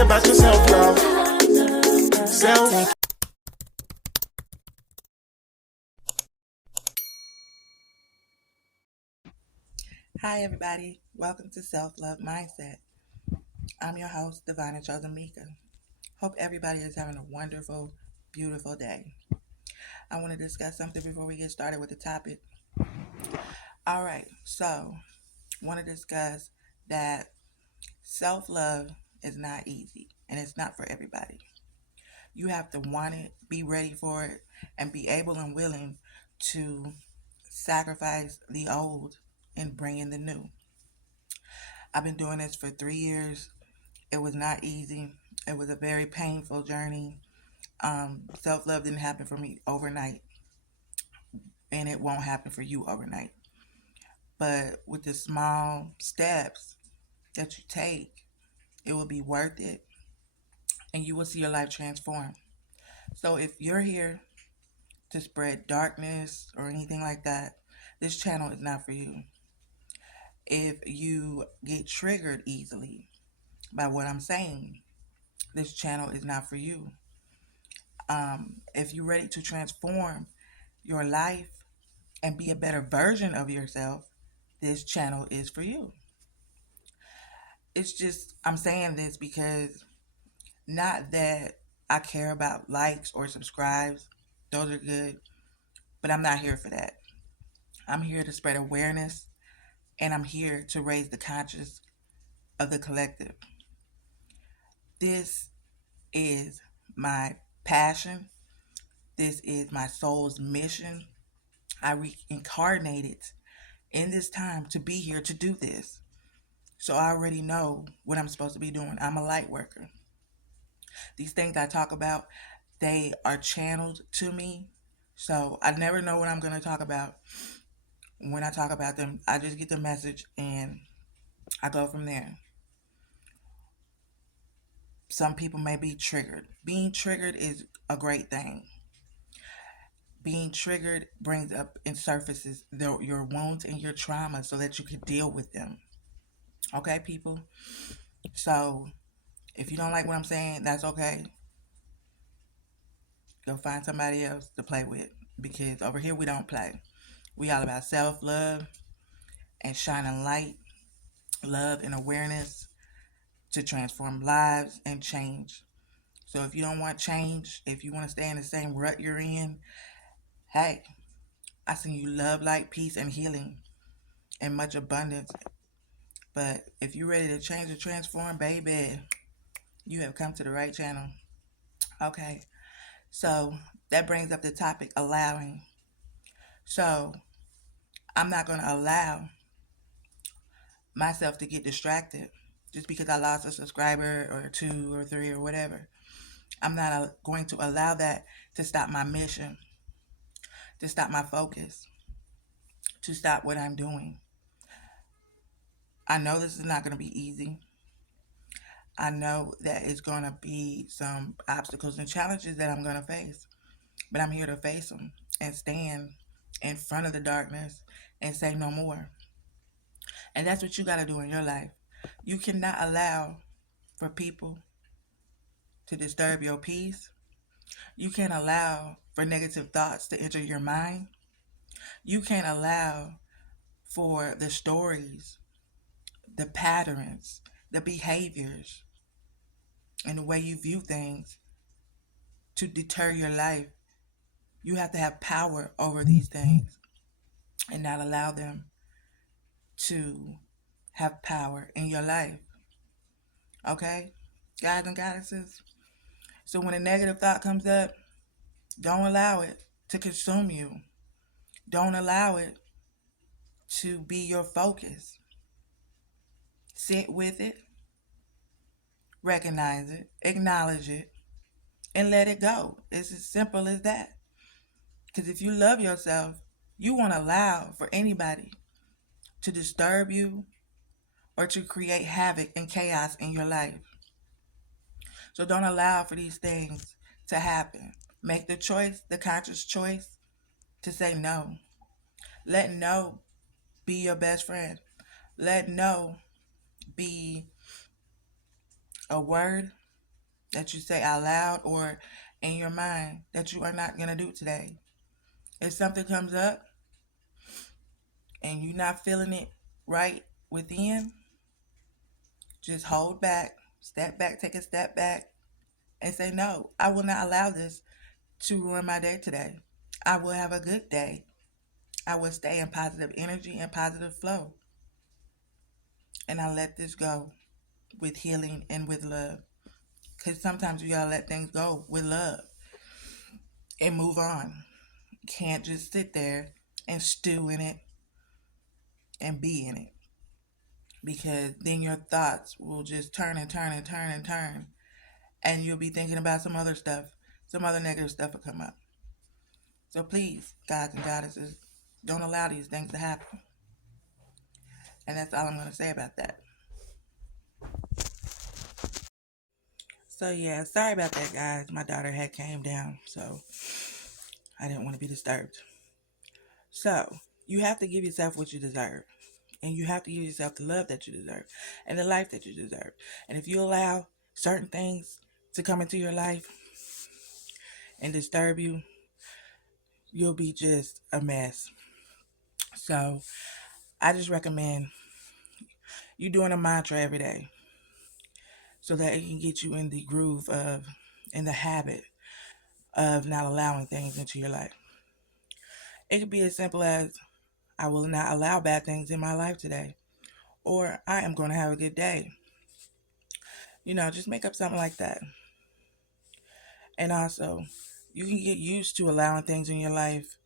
about your self-love. Self. Hi, everybody. Welcome to Self Love Mindset. I'm your host, Divina Chosen Mika. Hope everybody is having a wonderful, beautiful day. I want to discuss something before we get started with the topic. All right, so want to discuss that self love is not easy and it's not for everybody. You have to want it, be ready for it, and be able and willing to sacrifice the old and bring in the new. I've been doing this for 3 years. It was not easy. It was a very painful journey. Self love didn't happen for me overnight, and it won't happen for you overnight. But with the small steps that you take, it will be worth it, and you will see your life transform. So if you're here to spread darkness or anything like that, this channel is not for you. If you get triggered easily by what I'm saying, this channel is not for you. If you're ready to transform your life and be a better version of yourself, this channel is for you. It's just, I'm saying this because not that I care about likes or subscribes, those are good, but I'm not here for that. I'm here to spread awareness and I'm here to raise the conscious of the collective. This is my passion. This is my soul's mission. I reincarnated in this time to be here to do this. So I already know what I'm supposed to be doing. I'm a light worker. These things I talk about, they are channeled to me. So I never know what I'm going to talk about. When I talk about them, I just get the message and I go from there. Some people may be triggered. Being triggered is a great thing. Being triggered brings up and surfaces your wounds and your trauma so that you can deal with them. Okay, people? So if you don't like what I'm saying, that's okay. Go find somebody else to play with because over here we don't play. We all about self-love and shining light, love and awareness to transform lives and change. So if you don't want change, if you want to stay in the same rut you're in, hey, I send you love, light, peace, and healing and much abundance. But if you're ready to change or transform, baby, you have come to the right channel. Okay, so that brings up the topic allowing. So I'm not going to allow myself to get distracted just because I lost a subscriber or two or three or whatever. I'm not going to allow that to stop my mission, to stop my focus, to stop what I'm doing. I know this is not going to be easy. I know that it's going to be some obstacles and challenges that I'm going to face, but I'm here to face them and stand in front of the darkness and say no more. And that's what you got to do in your life. You cannot allow for people to disturb your peace. You can't allow for negative thoughts to enter your mind. You can't allow for the stories, the patterns, the behaviors, and the way you view things to deter your life. You have to have power over these things and not allow them to have power in your life. Okay? Guys and goddesses. So when a negative thought comes up, don't allow it to consume you. Don't allow it to be your focus. Sit with it, recognize it, acknowledge it, and let it go. It's as simple as that. Because if you love yourself, you won't allow for anybody to disturb you or to create havoc and chaos in your life. So don't allow for these things to happen. Make the choice, the conscious choice, to say no. Let no be your best friend. Let no be a word that you say out loud or in your mind that you are not going to do today. If something comes up and you're not feeling it right within, just hold back, take a step back, and say, no, I will not allow this to ruin my day today. I will have a good day. I will stay in positive energy and positive flow. And I let this go with healing and with love. Because sometimes you gotta let things go with love and move on. You can't just sit there and stew in it and be in it. Because then your thoughts will just turn and turn and turn and turn. And you'll be thinking about some other stuff. Some other negative stuff will come up. So please, gods and goddesses, don't allow these things to happen. And that's all I'm going to say about that. So yeah, sorry about that, guys. My daughter had came down, so I didn't want to be disturbed. So you have to give yourself what you deserve. And you have to give yourself the love that you deserve and the life that you deserve. And if you allow certain things to come into your life and disturb you, you'll be just a mess. So I just recommend you doing a mantra every day so that it can get you in the groove of, in the habit of not allowing things into your life. It could be as simple as, I will not allow bad things in my life today. Or I am going to have a good day. Just make up something like that. And also, you can get used to allowing things in your life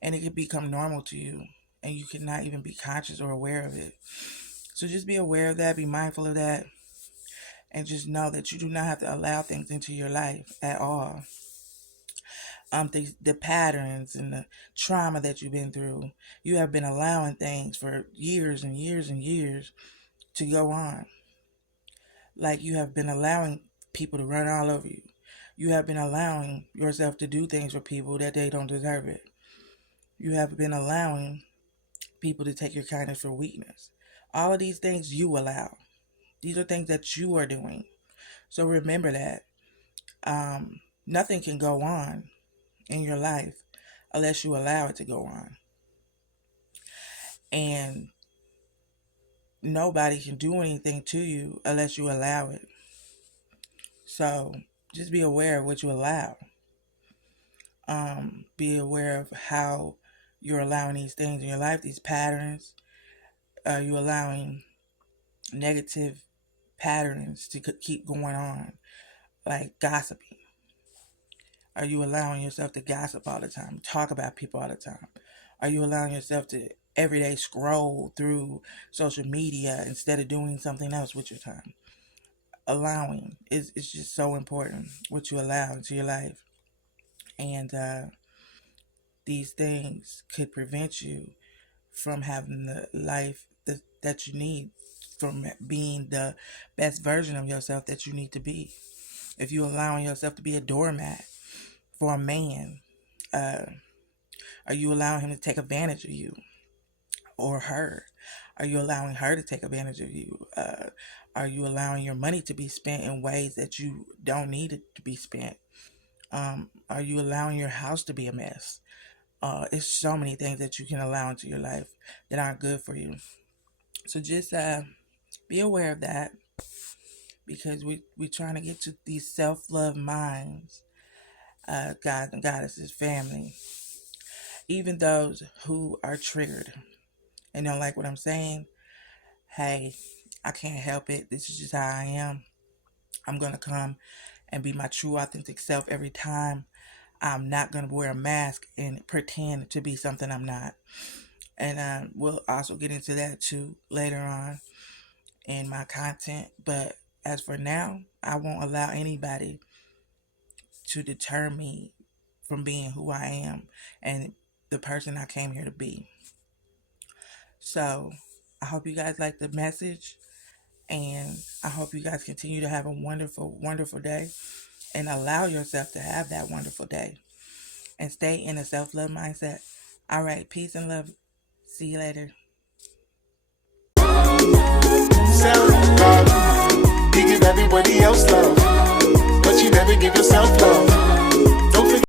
and it can become normal to you. And you can not even be conscious or aware of it. So just be aware of that, be mindful of that. And just know that you do not have to allow things into your life at all. The patterns and the trauma that you've been through, you have been allowing things for years and years and years to go on. Like you have been allowing people to run all over you. You have been allowing yourself to do things for people that they don't deserve it. You have been allowing people to take your kindness for weakness. All of these things you allow. These are things that you are doing. So remember that. Nothing can go on in your life unless you allow it to go on. And nobody can do anything to you unless you allow it. So just be aware of what you allow. Be aware of how you're allowing these things in your life, these patterns. Are you allowing negative patterns to keep going on, like gossiping? Are you allowing yourself to gossip all the time, talk about people all the time? Are you allowing yourself to every day scroll through social media instead of doing something else with your time? Allowing is just so important, what you allow into your life. And these things could prevent you from having the life that you need, from being the best version of yourself that you need to be. If you're allowing yourself to be a doormat for a man, are you allowing him to take advantage of you or her? Are you allowing her to take advantage of you? Are you allowing your money to be spent in ways that you don't need it to be spent? Are you allowing your house to be a mess? It's so many things that you can allow into your life that aren't good for you. So just be aware of that, because we're trying to get to these self-love minds, God and goddesses, family. Even those who are triggered and don't like what I'm saying, hey, I can't help it. This is just how I am. I'm going to come and be my true, authentic self every time. I'm not going to wear a mask and pretend to be something I'm not. And we'll also get into that too later on in my content. But as for now, I won't allow anybody to deter me from being who I am and the person I came here to be. So I hope you guys like the message, and I hope you guys continue to have a wonderful, wonderful day, and allow yourself to have that wonderful day and stay in a self-love mindset. All right, peace and love. See you later.